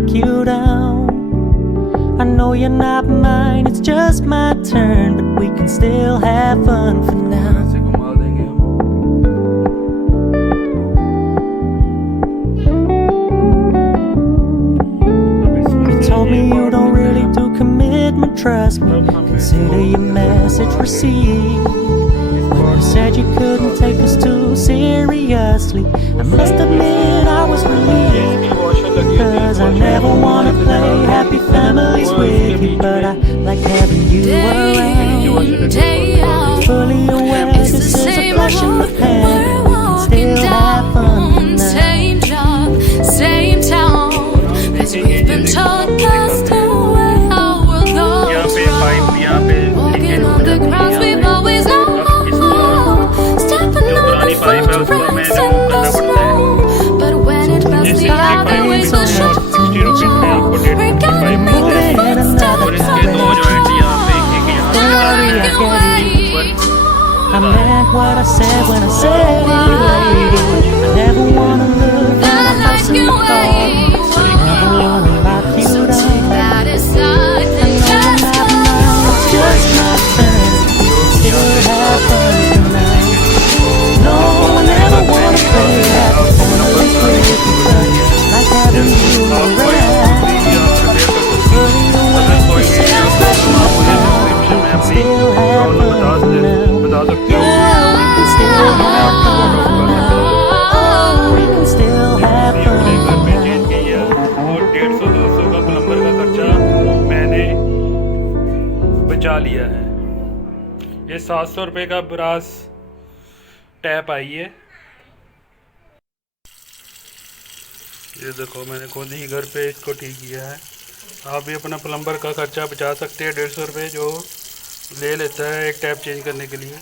lock you down. I know you're not mine, it's just my turn, but we can still have fun for now. You told me you don't really do commitment, trust me. Consider your message received. When you said you couldn't take us too seriously, I must admit I was relieved. Cause I never wanna play happy families with you, but I like having you around. Day out, Fully aware this is a flash in the pan, we can still have fun tonight. same job, same town. Cause we've been taught that's the way our world goes round. Walking on the grounds we've always known, stepping on the footprints in the snow. But when it melts, the other ways will show. We're gonna make the footsteps of I meant what I said when I said it. I never wanna look at a house in the fall. I never wanna lock you so take down. that aside and just It's just my turn, we can still have fun tonight. No, I never wanna play happy families with you, but like having you around. Fully aware this is a flash in the pan, we can still have fun for now. Yeah, we can still have fun for now. Oh, we can still have fun for now. और 150-200 का plumber का खर्चा मैंने बचा लिया है। ये 700 रुपये का ब्रास टैप आई है। ये देखो मैंने खुद ही घर पे इसको ठीक किया है। आप भी अपना प्लम्बर का खर्चा बचा सकते हैं 150 रुपये जो ले लेता है एक टैप चेंज करने के लिए।